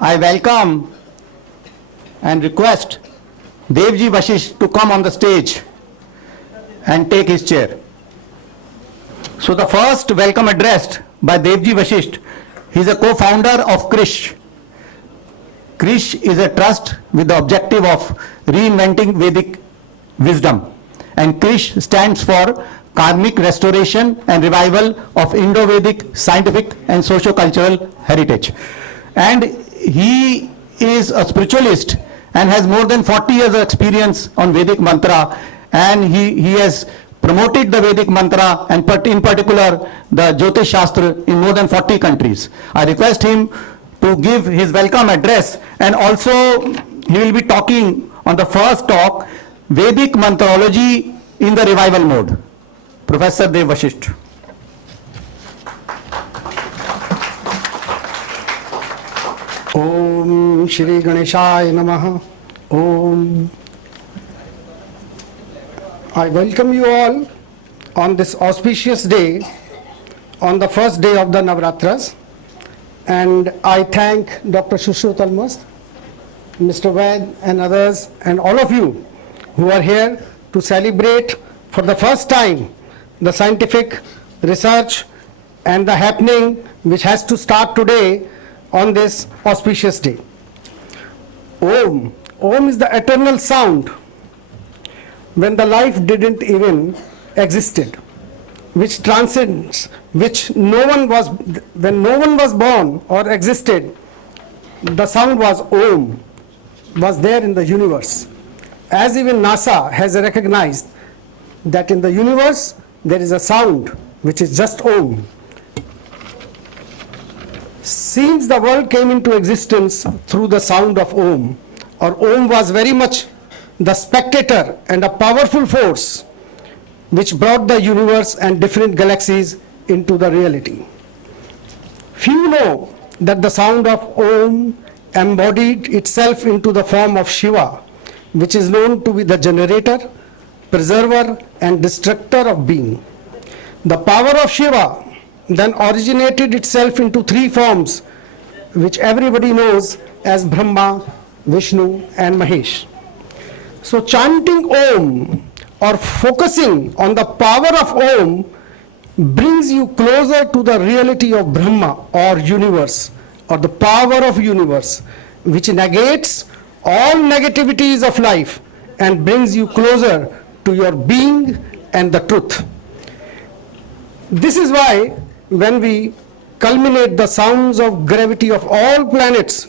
I welcome and request Ji Vasishtha to come on the stage and take his chair. So the first welcome addressed by Ji Vasishtha. He is a co-founder of KRRRISSH. KRRRISSH is a trust with the objective of reinventing Vedic wisdom, and KRRRISSH stands for Karmic Restoration and Revival of IndoVedic Scientific and Sociocultural Heritage. And he is a spiritualist and has more than 40 years of experience on Vedic Mantra, and he has promoted the Vedic Mantra and in particular the Jyotish Shastra in more than 40 countries. I request him to give his welcome address, and also he will be talking on the first talk, Vedic Mantralogy in the Revival Mode. Professor Ji Vasishtha. Om Shri Ganeshaya Namaha. Om. I welcome you all on this auspicious day, on the first day of the Navratras, and I thank Dr. CoFounder, Mr. Ved and others and all of you who are here to celebrate for the first time the scientific research and the happening which has to start today on this auspicious day. Om. Om is the eternal sound when the life didn't even existed, which transcends, when no one was born or existed, the sound was Om, was there in the universe. As even NASA has recognized that in the universe there is a sound which is just Om. Since the world came into existence through the sound of Om, or Om was very much the spectator and a powerful force which brought the universe and different galaxies into the reality. Few know that the sound of Om embodied itself into the form of Shiva, which is known to be the generator, preserver and destructor of being. The power of Shiva then originated itself into three forms which everybody knows as Brahma, Vishnu and Mahesh. So chanting Om or focusing on the power of Om brings you closer to the reality of Brahma or universe, or the power of universe, which negates all negativities of life and brings you closer to your being and the truth. This is why when we culminate the sounds of gravity of all planets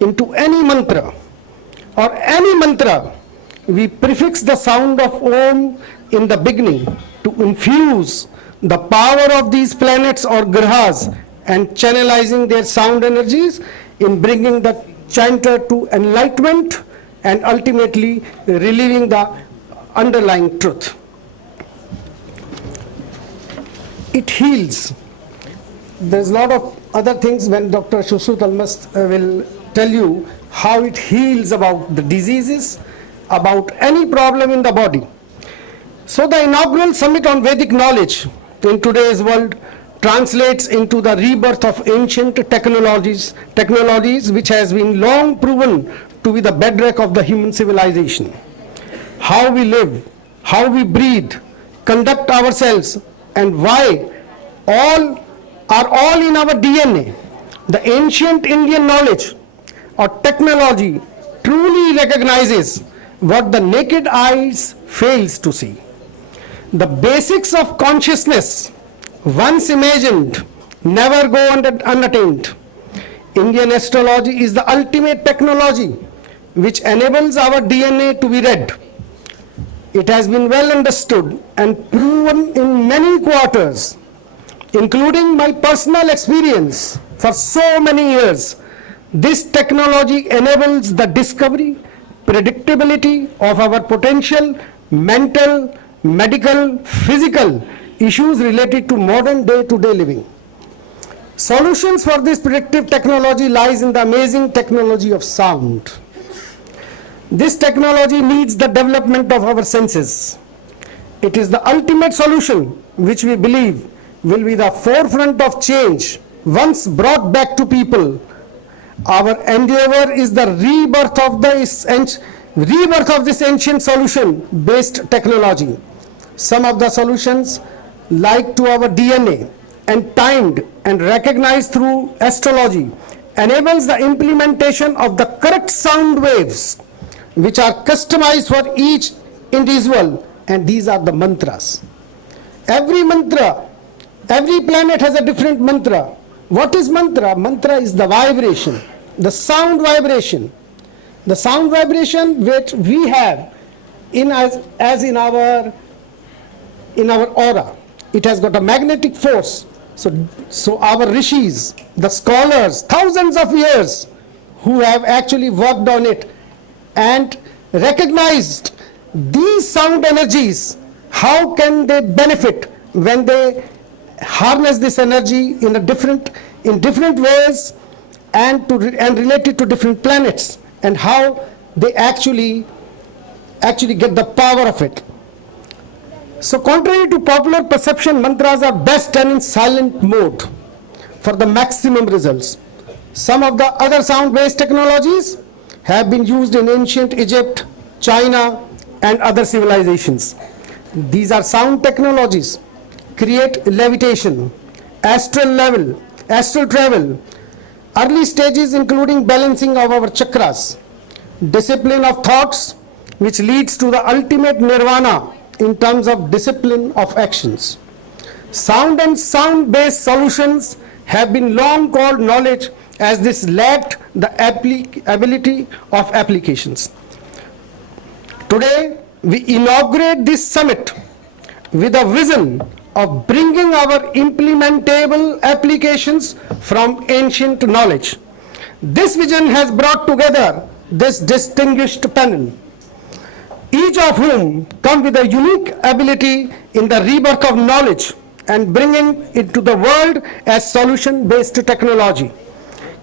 into any mantra, we prefix the sound of Om in the beginning to infuse the power of these planets or grahas and channelizing their sound energies in bringing the chanter to enlightenment and ultimately relieving the underlying truth. It heals. There's a lot of other things when Dr. CoFounder will tell you how it heals about the diseases, about any problem in the body. So the inaugural summit on Vedic knowledge in today's world translates into the rebirth of ancient technologies which has been long proven to be the bedrock of the human civilization. How we live, how we breathe, conduct ourselves, and why are all in our DNA. The ancient Indian knowledge or technology truly recognizes what the naked eyes fails to see. The basics of consciousness, once imagined, never go unattained. Indian astrology is the ultimate technology which enables our DNA to be read. It has been well understood and proven in many quarters, including my personal experience for so many years. This technology enables the discovery, predictability of our potential mental, medical, physical issues related to modern day-to-day living. Solutions for this predictive technology lies in the amazing technology of sound. This technology needs the development of our senses. It is the ultimate solution which we believe will be the forefront of change once brought back to people Our endeavor is the rebirth of this ancient solution-based technology. Some of the solutions, like to our DNA and timed and recognized through astrology, enables the implementation of the correct sound waves, which are customized for each individual, and these are the mantras. Every mantra, every planet has a different mantra. What is mantra? Mantra is the vibration, the sound vibration. The sound vibration which we have in in our aura. It has got a magnetic force. So our rishis, the scholars, thousands of years, who have actually worked on it and recognized these sound energies, how can they benefit when they harness this energy in different ways and relate it to different planets, and how they actually get the power of it. So contrary to popular perception, mantras are best done in silent mode for the maximum results. Some of the other sound-based technologies have been used in ancient Egypt, China, and other civilizations. These are sound technologies, create levitation, astral travel, early stages including balancing of our chakras, discipline of thoughts, which leads to the ultimate nirvana in terms of discipline of actions. Sound and sound-based solutions have been long called knowledge, as this lacked the ability of applications. Today, we inaugurate this summit with a vision of bringing our implementable applications from ancient knowledge. This vision has brought together this distinguished panel, each of whom come with a unique ability in the rebirth of knowledge and bringing it to the world as solution-based technology,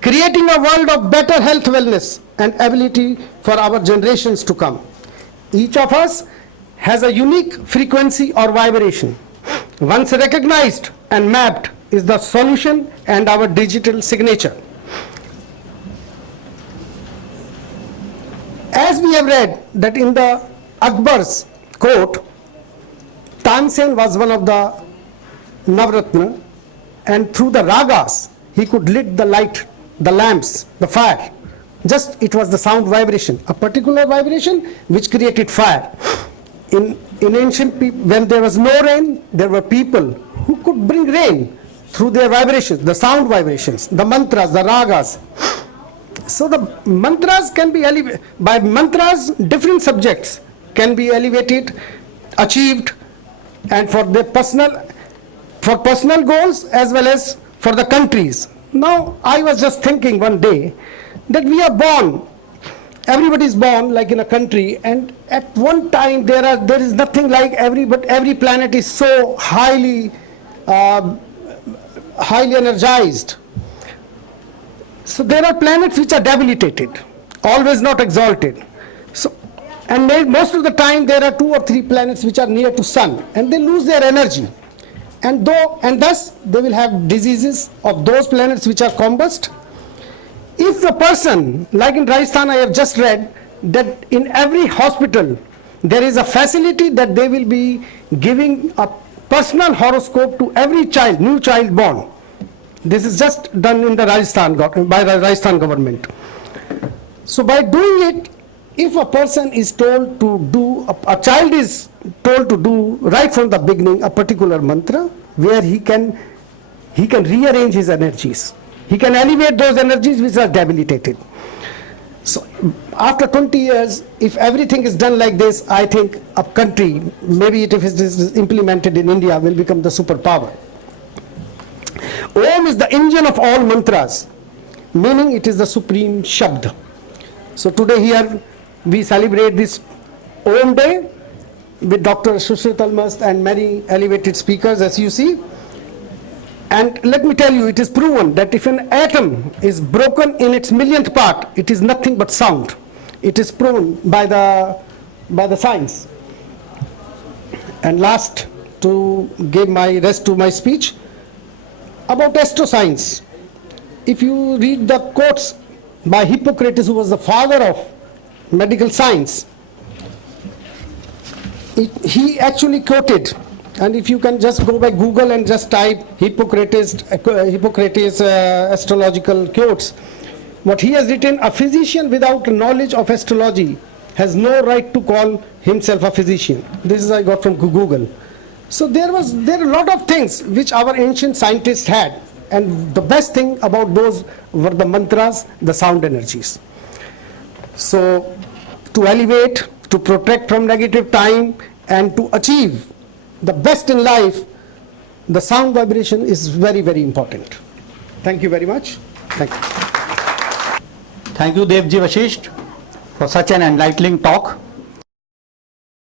creating a world of better health, wellness, and ability for our generations to come. Each of us has a unique frequency or vibration. Once recognized and mapped is the solution and our digital signature. As we have read that in the Akbar's court, Tansen was one of the Navratna, and through the ragas he could lit the light, the lamps, the fire. Just it was the sound vibration, a particular vibration which created fire. In ancient people, when there was no rain, there were people who could bring rain through their vibrations, the sound vibrations, the mantras, the ragas. So the mantras can be elevated. By mantras, different subjects can be elevated, achieved, and for personal goals as well as for the countries. Now, I was just thinking one day that we are born, everybody is born like in a country, and at one time there is nothing like every planet is so highly energized. So there are planets which are debilitated, always not exalted. So, and most of the time there are 2 or 3 planets which are near to sun, and they lose their energy. And thus they will have diseases of those planets which are combust. If a person, like in Rajasthan, I have just read that in every hospital there is a facility that they will be giving a personal horoscope to every child, new child born. This is just done in the by the Rajasthan government. So by doing it, if a person is told to do, a child is told to do right from the beginning a particular mantra where he can rearrange his energies. He can elevate those energies which are debilitated. So after 20 years, if everything is done like this, I think a country, maybe if it is implemented in India, will become the superpower. Om is the engine of all mantras, meaning it is the supreme Shabd. So today here we celebrate this Om Day with Dr. SocioCultural and many elevated speakers, as you see. And let me tell you, it is proven that if an atom is broken in its millionth part, it is nothing but sound. It is proven by the science. And last, to give my rest to my speech, about astroscience. If you read the quotes by Hippocrates, who was the father of medical science. He actually quoted, and if you can just go by Google and just type Hippocrates astrological quotes, what he has written: a physician without knowledge of astrology has no right to call himself a physician. This is I got from Google. So there are a lot of things which our ancient scientists had, and the best thing about those were the mantras, the sound energies. So to elevate, to protect from negative time, and to achieve the best in life, the sound vibration is very, very important. Thank you very much. Thank you. Thank you, Ji Vasishtha, for such an enlightening talk.